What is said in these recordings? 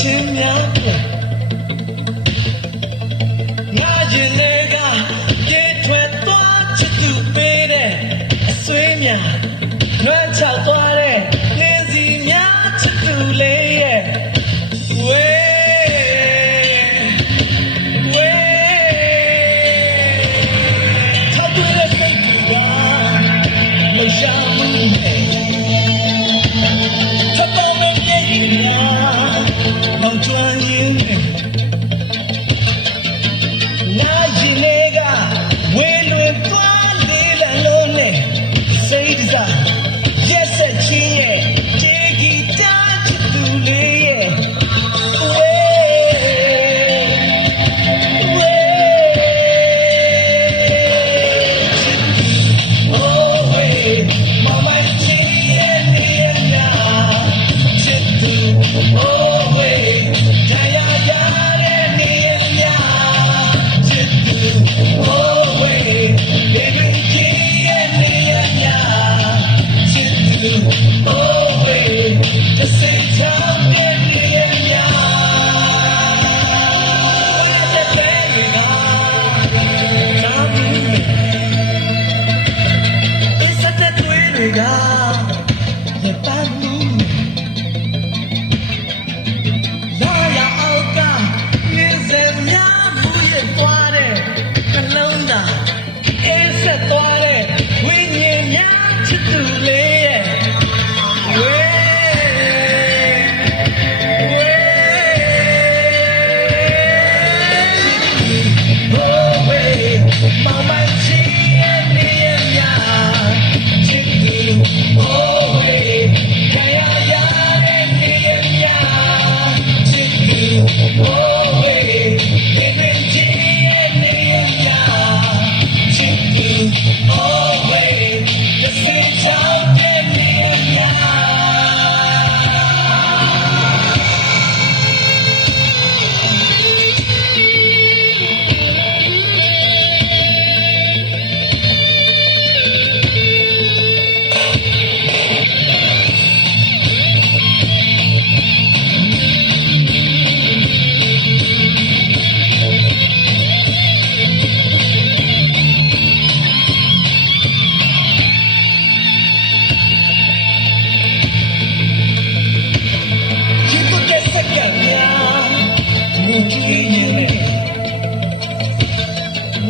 ချင်းများပြန်ငါရင်တွေကပြေးထွက်သွားချစ်သူပေးတဲ့အဆွေးများလွှမ်းချောက်သွားတဲ့နှင်းစီများချစ်သူလေးရဲ့ဝေးရှာမှုနဲ့ထပ်ပေါ်မဲ့ပြည့်ရာမောင်ကျွမ်းရင်းနဲ့နာရင်လေးကဝေလွင်သွားလေးလံလုံးနဲ့စိတ်တစားရက်ဆက်ချင်းရဲ့တေဂီတာချစ်သူလေးရဲ့ဝေ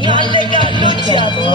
ငါလည်းကလွတ်ကြပါ